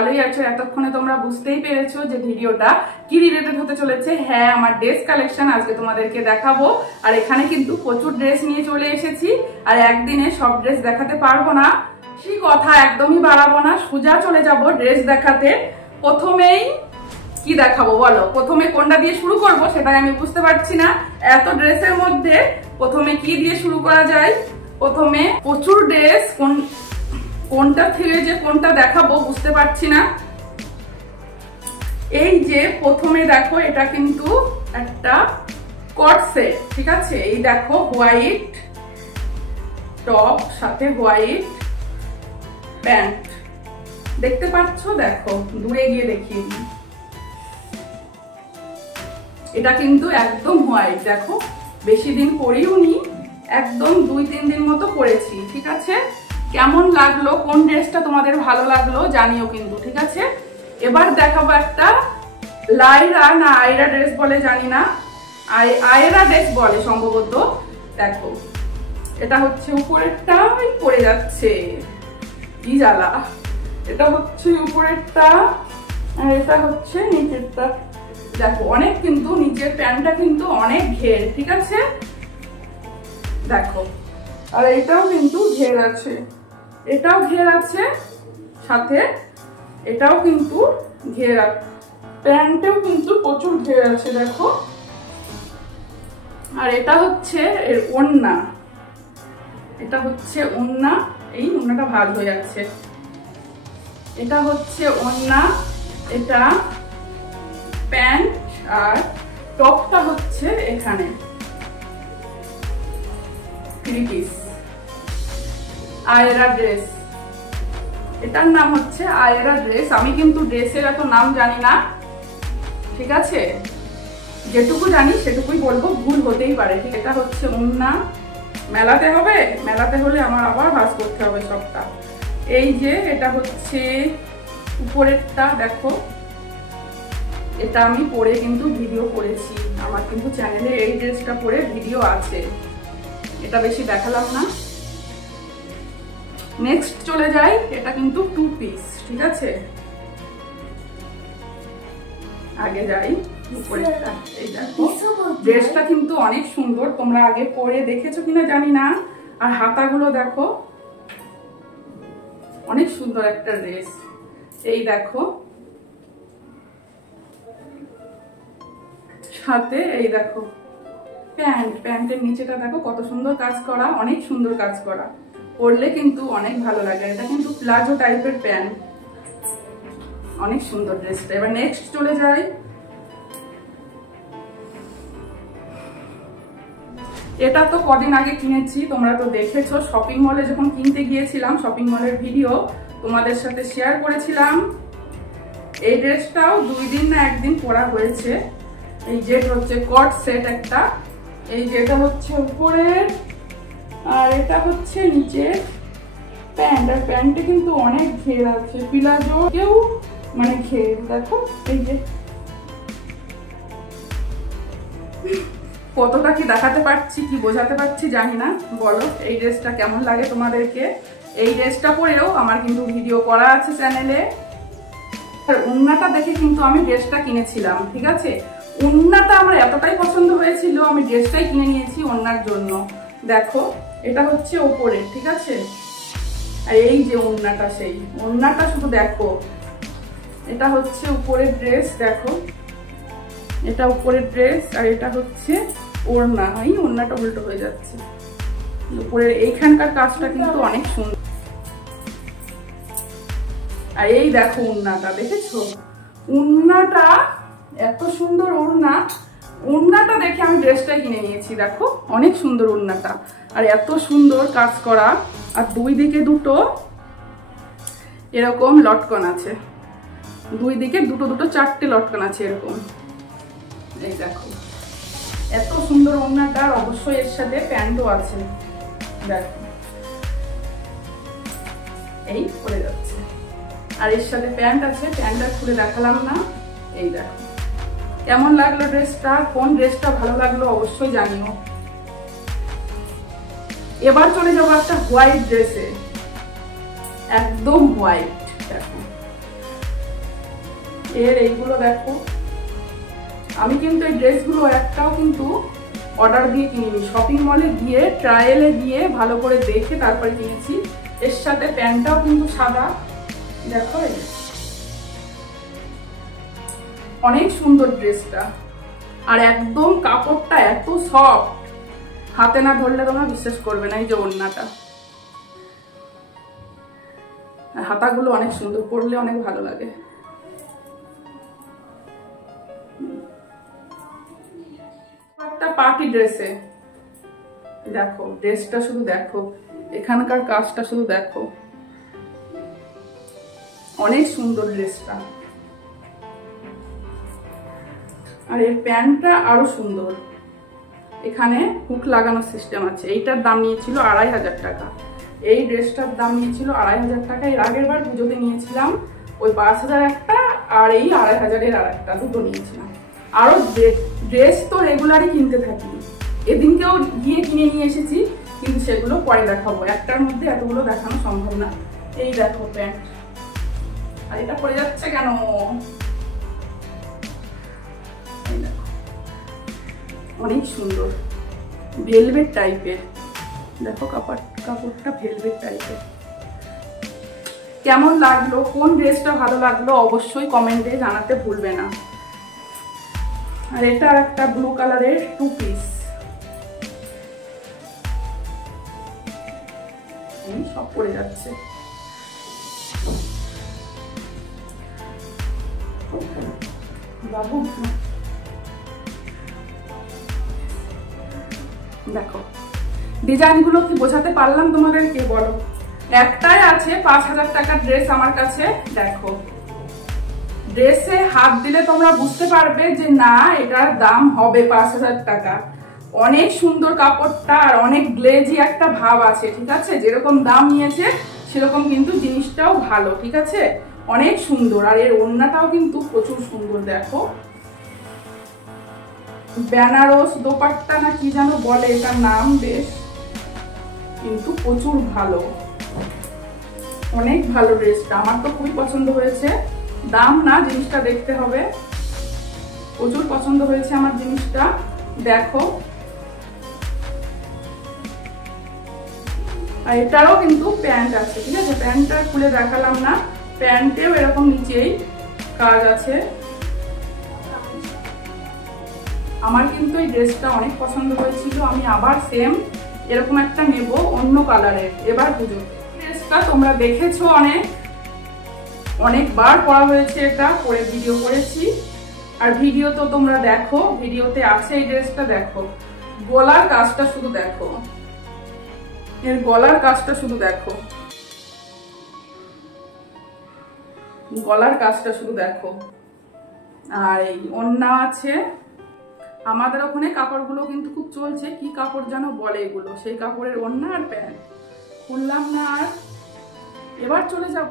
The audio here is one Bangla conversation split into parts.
ভালোই আছো। এতক্ষণে তোমরা বুঝতেই পেরেছো যে ভিডিওটা কি রিলেটেড হতে চলেছে। হ্যাঁ, আমার ড্রেস কালেকশন আজকে তোমাদেরকে দেখাবো। আর এখানে কিন্তু প্রচুর ড্রেস নিয়ে চলে এসেছি, আর একদিনে সব ড্রেস দেখাতে পারবো না, সেই কথা একদমই বাড়াবো না, সোজা চলে যাব ড্রেস দেখাতে। প্রথমেই কি দেখাবো বলো? প্রথমে কোনটা দিয়ে শুরু করব সেটাই আমি বুঝতে পারছি না। এত ড্রেসের মধ্যে প্রথমে কি দিয়ে শুরু করা যায়? প্রথমে প্রচুর ড্রেস, কোনটা থেকে যে কোনটা দেখাবো বুঝতে পারছি না। এই যে প্রথমে দেখো, এটা কিন্তু একটা কট সেট, ঠিক আছে? এই দেখো, হোয়াইট টপ সাথে হোয়াইট প্যান্ট, দেখতে পাচ্ছ? দেখো, দূরে গিয়ে দেখিয়ে দিই। এটা কিন্তু একদম হোয়াইট, দেখো, বেশি দিন পরেও নি, একদম 2-3 দিন মতো পরেছি, ঠিক আছে? কেমন লাগলো, কোন ড্রেসটা তোমাদের ভালো লাগলো জানিও কিন্তু, ঠিক আছে? এবার দেখাবো একটা লাইরা না আয়রা ড্রেস বলে জানি না, আয়রা ড্রেস বলে সম্ভবত। দেখো, এটা হচ্ছে উপরেরটা পরে যাচ্ছে, কি জ্বালা। এটা হচ্ছে উপরেরটা আর এটা হচ্ছে নিচেরটা। দেখো, অনেক কিন্তু নিচের প্যান্টটা কিন্তু অনেক ঘের, ঠিক আছে? দেখো, আর এটাও কিন্তু ঘের আছে, এটাও ঘের আছে, সাথে এটাও কিন্তু ঘের আছে, প্যান্টেও কিন্তু প্রচুর ঘের আছে, দেখো। আর এটা হচ্ছে এর ওড়না, এটা হচ্ছে ওড়না, এই ওড়নাটা ভাঁজ হয়ে যাচ্ছে। এটা হচ্ছে ওড়না, এটা প্যান্ট, আর টপটা হচ্ছে এখানে 3 পিস। আয়রা ড্রেস, এটার নাম হচ্ছে আয়রা ড্রেস। আমি কিন্তু ড্রেসের এত নাম জানি না, ঠিক আছে? যেটুকু জানি সেটুকুই বলবো, ভুল হতেই পারে। ঠিক, এটা হচ্ছে ওড়না, মেলাতে হবে, মেলাতে হলে আমার আবার ভাঁজ করতে হবে সবটা। এই যে এটা হচ্ছে উপরেরটা, দেখো, এটা আমি পরে কিন্তু ভিডিও করেছি, আমার কিন্তু চ্যানেলে এই ড্রেসটা পরে ভিডিও আছে, এটা বেশি দেখালাম না। নেক্সট চলে যাই, এটা কিন্তু 2 পিস, ঠিক আছে? আগে যাই উপরেরটা। এই দেখো, ড্রেসটা কিন্তু অনেক সুন্দর, তোমরা আগে পরে দেখেছো কিনা জানি না। আর হাতাগুলো দেখো, অনেক সুন্দর একটা ড্রেস। এই দেখো, সাথে এই দেখো প্যান্ট, প্যান্টের নিচেটা দেখো কত সুন্দর কাজ করা, অনেক সুন্দর কাজ করা, পরলে কিন্তু অনেক ভালো লাগে। এটা কিন্তু প্লাজো টাইপের প্যান্ট, অনেক সুন্দর ড্রেসটা। এবার নেক্সট চলে যাই, এটা তো কদিন আগে কিনেছি, তোমরা তো দেখেছো, শপিং মলে যখন কিনতে গিয়েছিলাম, শপিং মলের ভিডিও তোমাদের সাথে শেয়ার করেছিলাম। এই ড্রেসটাও 2 দিন না 1 দিন পরা হয়েছে। এই যে হচ্ছে কট সেট একটা, এই যেটা হচ্ছে উপরের, আর এটা হচ্ছে নিচের প্যান্ট। আর প্যান্টে কিন্তু অনেক ঘের আছে, প্লাজো কেউ মানে ঘের, দেখো। এই যে কতটা কি দেখাতে পারছি, কি বোঝাতে পারছি জানি না, বলো এই ড্রেসটা কেমন লাগে তোমাদেরকে? এই ড্রেসটা পরেও আমার কিন্তু ভিডিও করা আছে চ্যানেলে। আর ওড়নাটা দেখে কিন্তু আমি ড্রেসটা কিনেছিলাম, ঠিক আছে? ওড়নাটা আমার এতটাই পছন্দ হয়েছিল, আমি ড্রেসটাই কিনে নিয়েছি ওড়নার জন্য। দেখো, এটা হচ্ছে ওপরে, ঠিক আছে? আর এই যে ওড়নাটা, সেই ওড়নাটা শুধু দেখো, এটা হচ্ছে উপরের ড্রেস, দেখো, এটা উপরের ড্রেস, আর এটা হচ্ছে ওড়না। এই ওড়নাটা উল্টো হয়ে যাচ্ছে, উপরের এইখানকার কাজটা কিন্তু অনেক সুন্দর। আর এই দেখো ওড়নাটা, দেখেছো? ওড়নাটা এত সুন্দর ওড়না, ওড়নাটা দেখে আমি ড্রেসটাই কিনে নিয়েছি। দেখো, অনেক সুন্দর ওড়নাটা, আর এত সুন্দর কাজ করা, আর 2 দিকে দুটো এরকম লটকন আছে, 2 দিকে দুটো 4টে লটকন আছে এরকম। এই দেখো, এত সুন্দর ওড়নাটা, আর অবশ্যই এর সাথে প্যান্টও আছে, দেখো, এই পরে যাচ্ছে। আর এর সাথে প্যান্ট আছে, প্যান্টটা খুলে দেখালাম না। এই দেখো, কেমন লাগলো ড্রেসটা? কোন ড্রেসটা ভালো লাগলো অবশ্যই জানিও। এবার চলে যাবো একটা হোয়াইট ড্রেসে, একদম হোয়াইট। দেখো, এর এইগুলো দেখো, আমি কিন্তু এই ড্রেসগুলো একটাও কিন্তু অর্ডার দিয়ে কিনিনি, শপিং মলে গিয়ে ট্রায়ালে গিয়ে ভালো করে দেখে তারপরে কিনেছি। এর সাথে প্যান্টটাও কিন্তু সাদা, দেখো অনেক সুন্দর ড্রেসটা, আর একদম কাপড়টা এত সফট, হাতে না ধরলে তোমরা বিশ্বাস করবে না। এই যে ওড়নাটা, হাতাগুলো অনেক সুন্দর, পরলে অনেক ভালো লাগে। একটা পার্টি ড্রেসে দেখো, ড্রেসটা শুধু দেখো, এখানকার কাজটা শুধু দেখো, অনেক সুন্দর ড্রেসটা। আর এর প্যান্টটা আরো সুন্দর, এখানে হুক লাগানোর সিস্টেম আছে। এইটার দাম নিয়েছিল 2500 টাকা, এই ড্রেসটার দাম নিয়েছিল 2500 টাকা। এর আগের বার পুজোতে নিয়েছিলাম ওই 5000 একটা, আর এই 2500 আর একটা, দুটো নিয়েছিলাম। আরো ড্রেস তো রেগুলারই কিনতে থাকি, এদিনকেও গিয়ে কিনে নিয়ে এসেছি, কিন্তু সেগুলো পরে দেখাবো, একটার মধ্যে এতগুলো দেখানো সম্ভব না। এই দেখো প্যান্ট, আর এটা পরে যাচ্ছে কেন, অনেক সুন্দর ভেলভেট টাইপের, দেখো কাপড়টা ভেলভেট টাইপের। কেমন লাগলো, কোন ড্রেসটা ভালো লাগলো অবশ্যই কমেন্টে জানাতে ভুলবে না। আর এটা একটা ব্লু কালারের 2 পিস, সব পরে যাচ্ছে। বাবু দেখো ডিজাইনগুলো কি বোঝাতে পারলাম তোমাদেরকে বলো? একটাই আছে 5000 টাকার ড্রেস আমার কাছে, দেখো ড্রেসে হাত দিলে তোমরা বুঝতে পারবে যে না এটার দাম হবে 5000 টাকা। অনেক সুন্দর কাপড়টা, আর অনেক গ্লেজি একটা ভাব আছে, ঠিক আছে? যেরকম দাম নিয়েছে সেরকম কিন্তু জিনিসটাও ভালো, ঠিক আছে? অনেক সুন্দর। আর এর ওড়নাটাও কিন্তু প্রচুর সুন্দর, দেখো বেনারস দোপাট্টা না কি যেন বলে এটার নাম, বেশ কিন্তু প্রচুর ভালো, অনেক ভালো ড্রেসটা, আমার তো খুবই পছন্দ হয়েছে। দাম না, জিনিসটা দেখতে হবে, প্রচুর পছন্দ হয়েছে আমার জিনিসটা। দেখো আর এটারও কিন্তু প্যান্ট আছে, ঠিক আছে? প্যান্টটা খুলে দেখালাম না, প্যান্টেও এরকম নিচেই কাজ আছে। আমার কিন্তু এই ড্রেসটা অনেক পছন্দ হয়েছিল, আমি আবার সেম এরকম একটা নেব অন্য কালারের এবার পুজো। ড্রেসটা তোমরা দেখেছো, অনেকবার পরা হয়েছে, এটা পরে ভিডিও করেছি। আর ভিডিও তো তোমরা দেখো, ভিডিওতে আছে এই ড্রেসটা। দেখো গলার কাজটা শুধু দেখো, এর গলার কাজটা শুধু দেখো, গলার কাজটা শুধু দেখো। আর এই ওড়না আছে, আমাদের ওখানে কাপড়গুলো কিন্তু খুব চলছে, কি কাপড় যেন বলে এগুলো, সেই কাপড়ের ওড়না আর প্যান্ট। খুললাম না আর, এবার চলে যাব।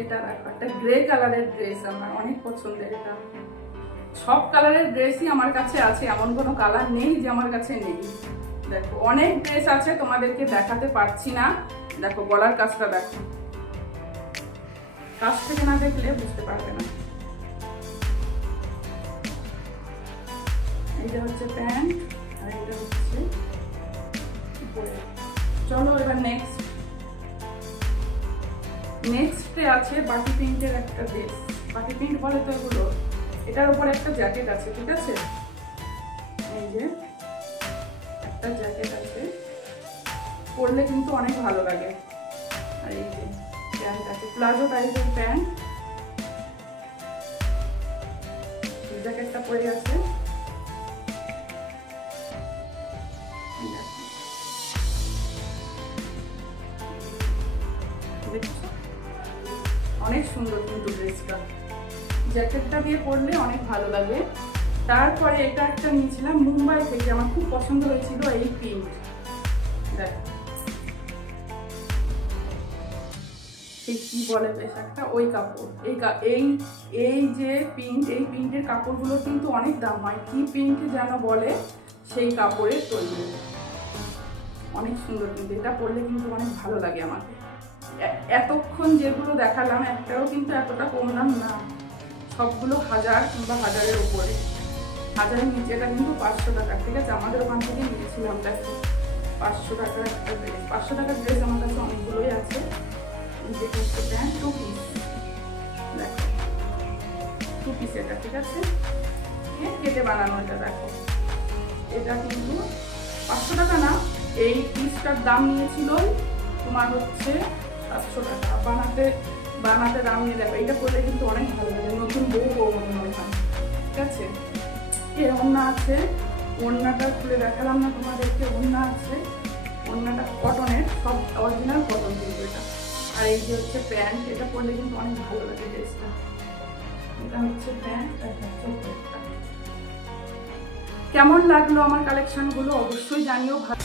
এটা দেখো একটা গ্রে কালারের ড্রেস, আমার অনেক পছন্দের। এটা সব কালারের ড্রেসই আমার কাছে আছে, এমন কোনো কালার নেই যে আমার কাছে নেই। দেখো অনেক ড্রেস আছে, তোমাদেরকে দেখাতে পারছি না। দেখো গলার কাজটা দেখো, কাছ থেকে না দেখলে বুঝতে পারবে না। এটা হচ্ছে প্যান্ট, আর এটা হচ্ছে উপরে। চলো এবার নেক্সটে আছে বাটি প্রিন্টের একটা ড্রেস, বাটি প্রিন্ট বলে তো এগুলো। এটার উপরে একটা জ্যাকেট আছে, ঠিক আছে? এই যে একটা জ্যাকেট আছে, পরলে কিন্তু অনেক ভালো লাগে। আর এই যে প্যান্ট আছে, প্লাজো টাইপের প্যান্ট, জ্যাকেটটা পরে আছে। অনেক সুন্দর কিন্তু ড্রেসটা, জ্যাকেটটা দিয়ে পরলে অনেক ভালো লাগে। তারপরে এটা একটা নিয়েছিলাম মুম্বাই থেকে, আমার খুব পছন্দ হয়েছিল এই প্রিন্ট। দেখ কি বলে বেশ একটা, ওই কাপড়, এই যে প্রিন্ট, এই প্রিন্টের কাপড়গুলো কিন্তু অনেক দাম হয়, কি প্রিন্ট যেন বলে, সেই কাপড়ের তৈরি, অনেক সুন্দর। কিন্তু এটা পরলে কিন্তু অনেক ভালো লাগে আমাকে। এতক্ষণ যেগুলো দেখালাম একটাও কিন্তু এতটা কম দাম না, সবগুলো 1000 কিংবা 1000-এর উপরে। 1000-এর নিচে, এটা কিন্তু 500 টাকা, ঠিক আছে? আমাদের ওখান থেকে নিয়েছিলাম, দেখো 500 টাকার একটা ড্রেস। 500 টাকার ড্রেস আমার কাছে অনেকগুলোই আছে। যেটা হচ্ছে প্যান্ট 2 পিস, দেখো 2 পিস এটা, ঠিক আছে? কেটে বানানো এটা, দেখো এটা কিন্তু 500 টাকা না, এই পিসটার দাম নিয়েছিল তোমার হচ্ছে 700 টাকা। বানাতে দাম নিয়ে দেখো, এটা করলে কিন্তু অনেক ভালো লাগে, নতুন বউ মনে হয়, ঠিক আছে? এর ওড়না আছে, ওড়নাটা খুলে দেখালাম না তোমাদেরকে, ওড়না আছে, ওড়নাটা কটনের, সব অরিজিনাল কটন কিন্তু এটা। আর এই যে হচ্ছে প্যান্ট, এটা পরলে কিন্তু অনেক ভালো লাগে ড্রেসটা। এটা হচ্ছে প্যান্ট, কেমন লাগলো আমার কালেকশনগুলো অবশ্যই জানিও। ভালো